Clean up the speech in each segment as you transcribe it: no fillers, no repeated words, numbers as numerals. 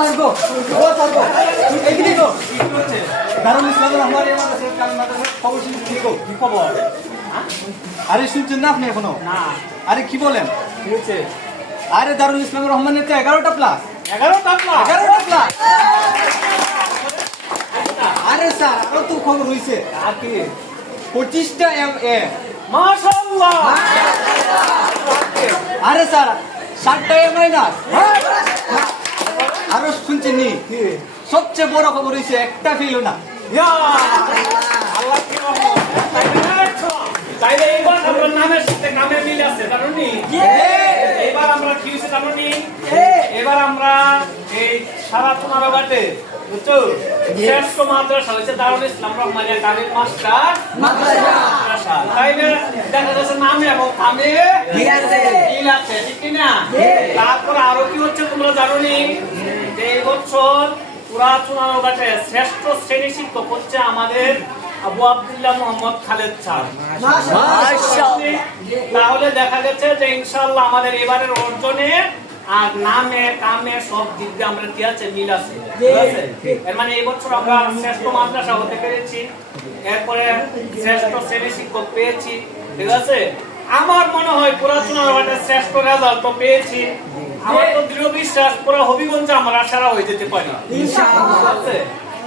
সারগো ও সারগো এখানে গো কি করছে দারুল ইসলামের আমার এই মাদ্রাসা কাল মাদ্রাসা খবর শুনছি কি গো কি খবর আরে শুনছেন না আপনি এখনো না আরে কি বলেন কি হচ্ছে আরে দারুল ইসলামের রহমানের তো 11টা প্লাস 11টা প্লাস আরে স্যার আরো তো খবর হইছে আর কি 25টা MA মাশাআল্লাহ আরে স্যার 60টা A মাইনাস আরো শুনছেন নি সবচেয়ে বড় খবর হইছে একটা ফেল না ইয়া আল্লাহ কি রহমত তাইলে এইবার আমরা নামের সাথে নামে মিল আছে জানুনি এবার আমরা কি হইছে জানুনি এবার আমরা এই সারা তোমারবাতে বুঝছো শ্রেষ্ঠ মাদ্রাসা হচ্ছে দারুল ইসলাম রহমানিয়া কামিল মাস্টার মাদ্রাসা তাইলে দেখা যাচ্ছে নামে এবং কামে মিল আছে ঠিক কি না তারপর আরো কি হচ্ছে তোমরা জানোনি যে এই বছর পুরা চুনারঘাটে শ্রেষ্ঠ শ্রেণী শিক্ষক হচ্ছে আমাদের আবু আব্দুল্লাহ মোহাম্মদ খালেদ স্যার তাহলে দেখা গেছে যে ইনশাআল্লাহ আমাদের এবারের অর্জনে আর নামে কামে সব দিক দিয়ে আমরা কি আছে মিল আছে এর মানে এই বছর আমরা শ্রেষ্ঠ মাদ্রাসা হতে পেরেছি এরপরে শ্রেষ্ঠ শ্রেণী শিক্ষক পেয়েছি ঠিক আছে আমার মনে হয় পুরা চুনারঘাটে শ্রেষ্ঠ রেজাল্ট তো পেয়েছি আমার তো দৃঢ় বিশ্বাস পুরা হবিগঞ্জে আমরা সেরা হয়ে যেতে পারি ইনশাআল্লাহ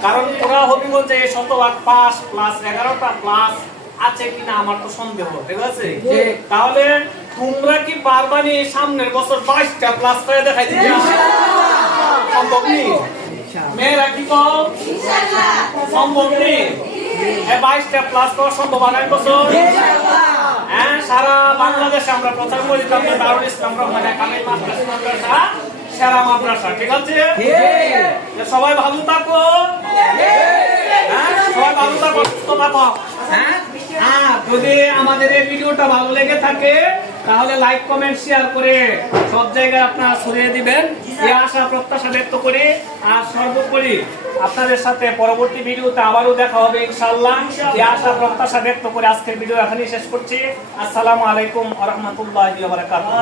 কারণ পুরা হবিগঞ্জে 100% পাস প্লাস 11টা প্লাস আছে কিনা আমার তো সন্দেহ ঠিক আছে তাহলে তোমরা কি পারবানি সামনের বছর 22টা প্লাস করে দেখাই দিতে সম্ভব নেই মেয়েরা কি কও সম্ভব নেই 22টা প্লাস করা সম্ভব আগামী বছর হ্যাঁ সারা বাংলাদেশে আমরা প্রচার করি দারুল ইসলাম রহমানিয়া কামিল মাদ্রাসা সেরা মাদ্রাসা ঠিক আছে সবাই ভালো থাকো সবাই ভালো থাকো সুস্থ থাকো হ্যাঁ যদি আমাদের এই ভিডিওটা ভালো লেগে থাকে তাহলে লাইক কমেন্ট শেয়ার করে সব জায়গায় আপনারা ছড়িয়ে দিবেন এই আশা প্রত্যাশা ব্যক্ত করি আর সর্বোপরি আপনাদের সাথে পরবর্তী ভিডিওতে আবারও দেখা হবে ইনশাআল্লাহ এই আশা প্রত্যাশা ব্যক্ত করে আজকের ভিডিও এখানেই শেষ করছি আসসালামু আলাইকুম ওয়া রাহমাতুল্লাহি ওয়া বারাকাতুহু